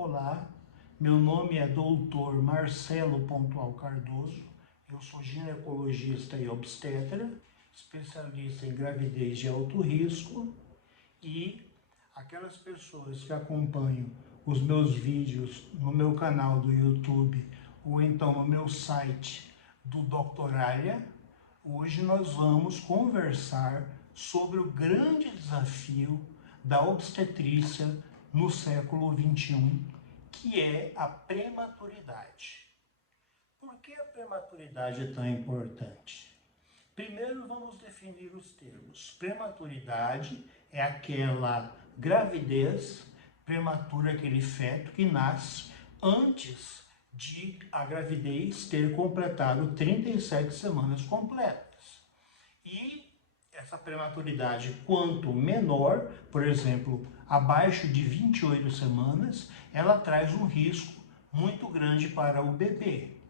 Olá, meu nome é Dr. Marcelo Pontual Cardoso, eu sou ginecologista e obstetra, especialista em gravidez de alto risco e aquelas pessoas que acompanham os meus vídeos no meu canal do YouTube ou então no meu site do Doctoralia, hoje nós vamos conversar sobre o grande desafio da obstetrícia no século XXI, que é a prematuridade. Por que a prematuridade é tão importante? Primeiro vamos definir os termos. Prematuridade é aquela gravidez prematura, aquele feto que nasce antes de a gravidez ter completado 37 semanas completas. E essa prematuridade, quanto menor, por exemplo, abaixo de 28 semanas, ela traz um risco muito grande para o bebê.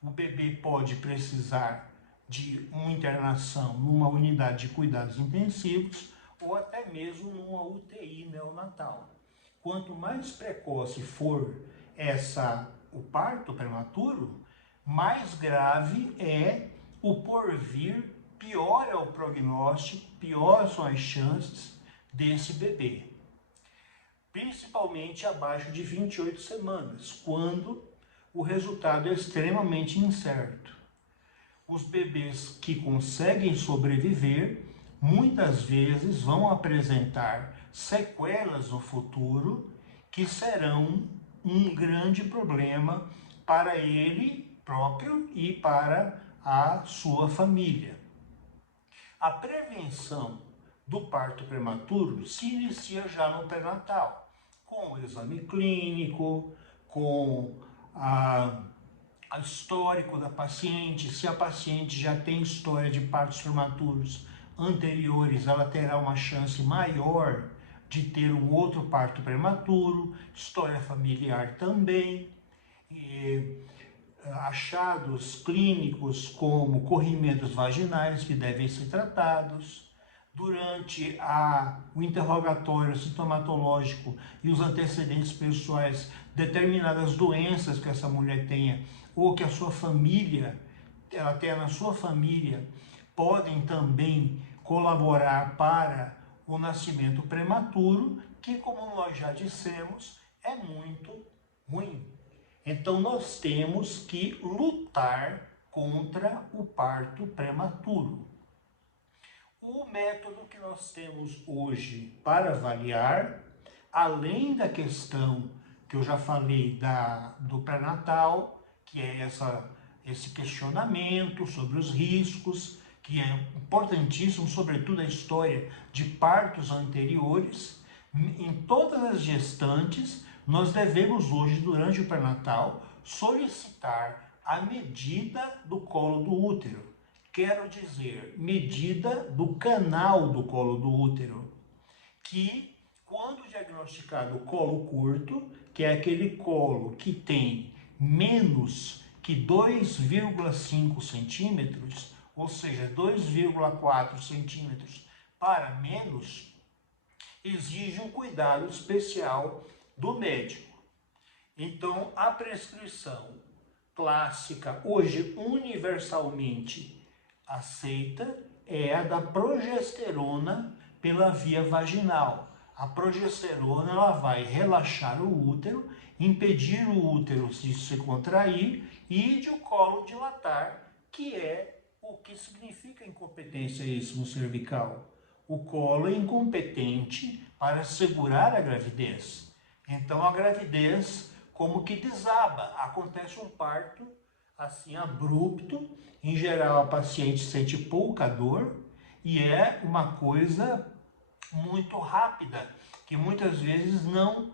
O bebê pode precisar de uma internação numa unidade de cuidados intensivos ou até mesmo numa UTI neonatal. Quanto mais precoce for o parto prematuro, mais grave é o porvir, pior é o prognóstico, pior são as chances desse bebê. Principalmente abaixo de 28 semanas, quando o resultado é extremamente incerto. Os bebês que conseguem sobreviver, muitas vezes vão apresentar sequelas no futuro que serão um grande problema para ele próprio e para a sua família. A prevenção do parto prematuro se inicia já no pré-natal, com o exame clínico, com o histórico da paciente. Se a paciente já tem história de partos prematuros anteriores, ela terá uma chance maior de ter um outro parto prematuro, história familiar também. Achados clínicos como corrimentos vaginais que devem ser tratados. Durante o interrogatório sintomatológico e os antecedentes pessoais, determinadas doenças que essa mulher tenha ou que a sua família, ela tenha na sua família, podem também colaborar para o nascimento prematuro, que, como nós já dissemos, é muito ruim. Então nós temos que lutar contra o parto prematuro. O método que nós temos hoje para avaliar, além da questão que eu já falei do pré-natal, que é esse questionamento sobre os riscos, que é importantíssimo, sobretudo a história de partos anteriores, em todas as gestantes, nós devemos hoje, durante o pré-natal, solicitar a medida do colo do útero. Quero dizer, medida do canal do colo do útero, que quando diagnosticado colo curto, que é aquele colo que tem menos que 2,5 centímetros, ou seja, 2,4 centímetros para menos, exige um cuidado especial do médico. Então, a prescrição clássica, hoje universalmente aceita, é a da progesterona pela via vaginal. A progesterona ela vai relaxar o útero, impedir o útero de se contrair e de o colo dilatar, que é o que significa incompetência cervical. O colo é incompetente para segurar a gravidez. Então a gravidez como que desaba, acontece um parto assim abrupto, em geral a paciente sente pouca dor e é uma coisa muito rápida, que muitas vezes não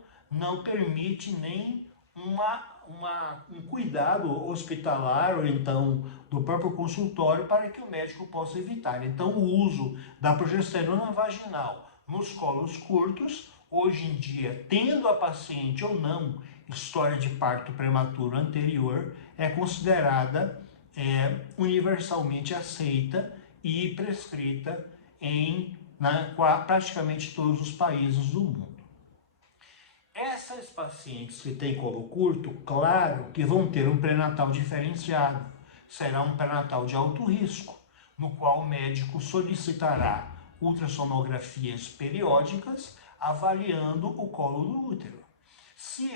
permite nem um cuidado hospitalar ou então do próprio consultório para que o médico possa evitar. Então o uso da progesterona vaginal nos colos curtos, hoje em dia, tendo a paciente ou não história de parto prematuro anterior, é considerada universalmente aceita e prescrita em praticamente todos os países do mundo. Essas pacientes que têm colo curto, claro que vão ter um pré-natal diferenciado. Será um pré-natal de alto risco, no qual o médico solicitará ultrassonografias periódicas avaliando o colo do útero. Se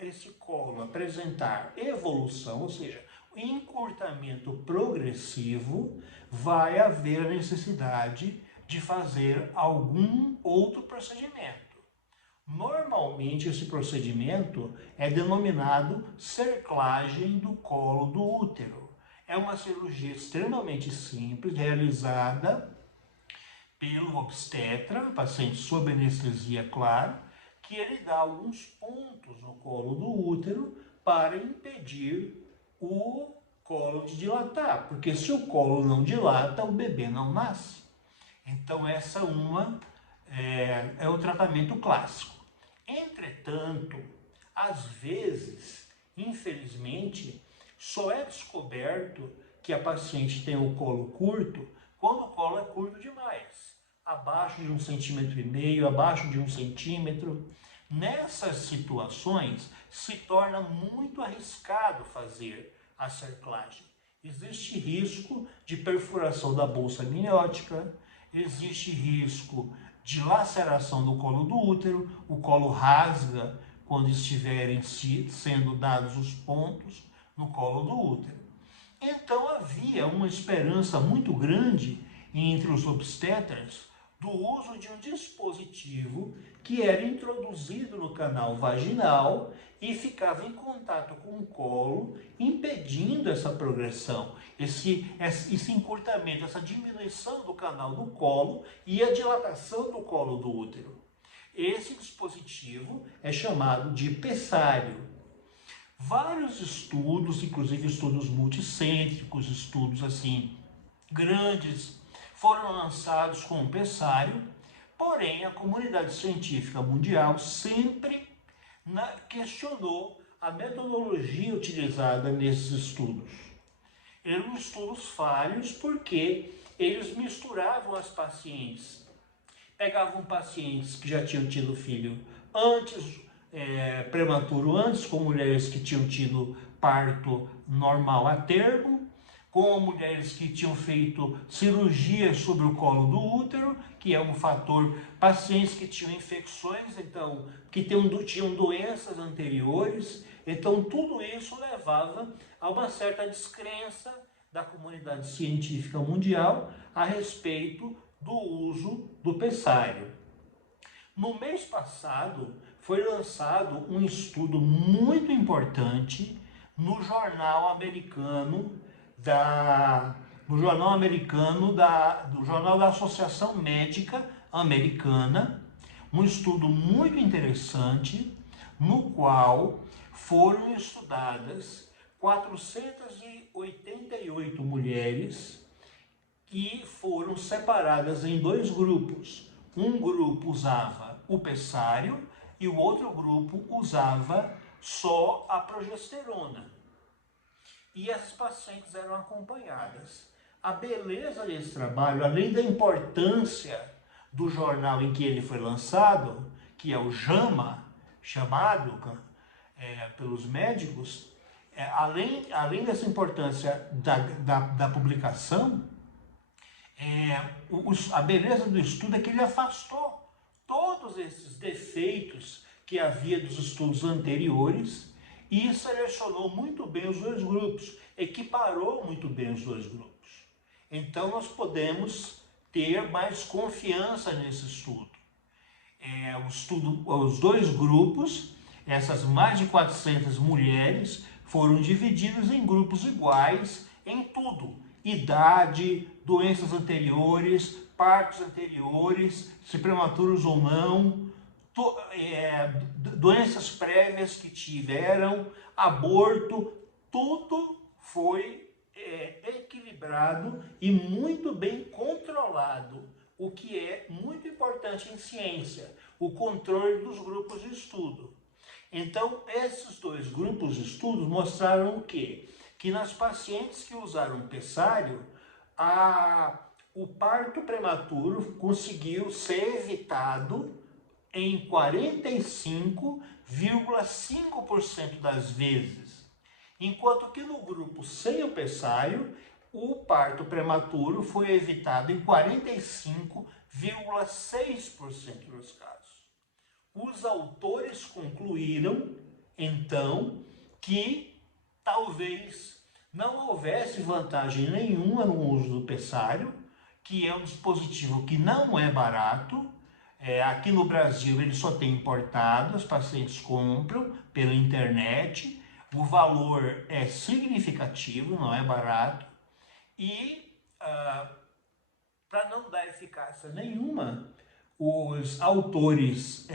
esse colo apresentar evolução, ou seja, encurtamento progressivo, vai haver a necessidade de fazer algum outro procedimento. Normalmente esse procedimento é denominado cerclagem do colo do útero. É uma cirurgia extremamente simples, realizada pelo obstetra, paciente sob anestesia, claro, que ele dá alguns pontos no colo do útero para impedir o colo de dilatar, porque se o colo não dilata, o bebê não nasce. Então essa é o tratamento clássico. Entretanto, às vezes, infelizmente, só é descoberto que a paciente tem o colo curto quando o colo é curto demais, abaixo de 1,5 cm, abaixo de 1 centímetro. Nessas situações, se torna muito arriscado fazer a cerclagem. Existe risco de perfuração da bolsa amniótica, existe risco de laceração do colo do útero, o colo rasga quando estiverem sendo dados os pontos no colo do útero. Então havia uma esperança muito grande entre os obstetras do uso de um dispositivo que era introduzido no canal vaginal e ficava em contato com o colo, impedindo essa progressão, esse encurtamento, essa diminuição do canal do colo e a dilatação do colo do útero. Esse dispositivo é chamado de pessário. Vários estudos, inclusive estudos multicêntricos, estudos assim grandes, foram lançados com o pessário, porém a comunidade científica mundial sempre questionou a metodologia utilizada nesses estudos. Eram estudos falhos porque eles misturavam as pacientes. Pegavam pacientes que já tinham tido filho prematuro antes, com mulheres que tinham tido parto normal a termo, com mulheres que tinham feito cirurgia sobre o colo do útero, que é um fator, pacientes que tinham infecções, então, que tinham doenças anteriores, então tudo isso levava a uma certa descrença da comunidade científica mundial a respeito do uso do pessário. No mês passado, foi lançado um estudo muito importante no jornal americano do Jornal da Associação Médica Americana, um estudo muito interessante, no qual foram estudadas 488 mulheres que foram separadas em dois grupos. Um grupo usava o pessário e o outro grupo usava só a progesterona. E essas pacientes eram acompanhadas. A beleza desse trabalho, além da importância do jornal em que ele foi lançado, que é o JAMA, chamado pelos médicos, além dessa importância da publicação, a beleza do estudo é que ele afastou todos esses defeitos que havia dos estudos anteriores e selecionou muito bem os dois grupos, equiparou muito bem os dois grupos. Então nós podemos ter mais confiança nesse estudo. Os dois grupos, essas mais de 400 mulheres, foram divididos em grupos iguais em tudo: idade, doenças anteriores, partos anteriores, se prematuros ou não, doenças prévias que tiveram, aborto, tudo foi equilibrado e muito bem controlado, o que é muito importante em ciência, o controle dos grupos de estudo. Então, esses dois grupos de estudos mostraram o quê? Que nas pacientes que usaram pessário, o parto prematuro conseguiu ser evitado em 45,5% das vezes, enquanto que no grupo sem o pessário, o parto prematuro foi evitado em 45,6% dos casos. Os autores concluíram, então, que talvez não houvesse vantagem nenhuma no uso do pessário, que é um dispositivo que não é barato. Aqui no Brasil ele só tem importado, os pacientes compram pela internet, o valor é significativo, não é barato, e para não dar eficácia nenhuma, os autores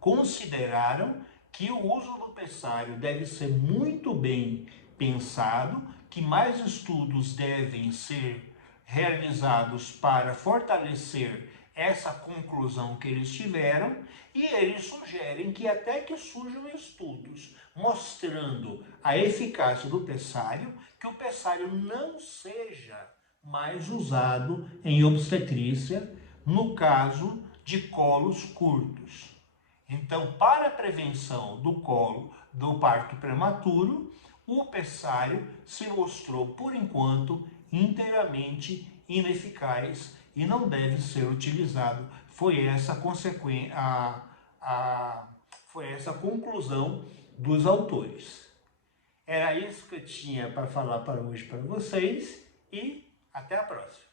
consideraram que o uso do pessário deve ser muito bem pensado, que mais estudos devem ser realizados para fortalecer essa conclusão que eles tiveram, e eles sugerem que até que surjam estudos mostrando a eficácia do pessário, que o pessário não seja mais usado em obstetrícia no caso de colos curtos. Então, para a prevenção do parto prematuro, o pessário se mostrou, por enquanto, inteiramente ineficaz e não deve ser utilizado. Foi essa foi essa a conclusão dos autores. Era isso que eu tinha para falar para hoje para vocês e até a próxima.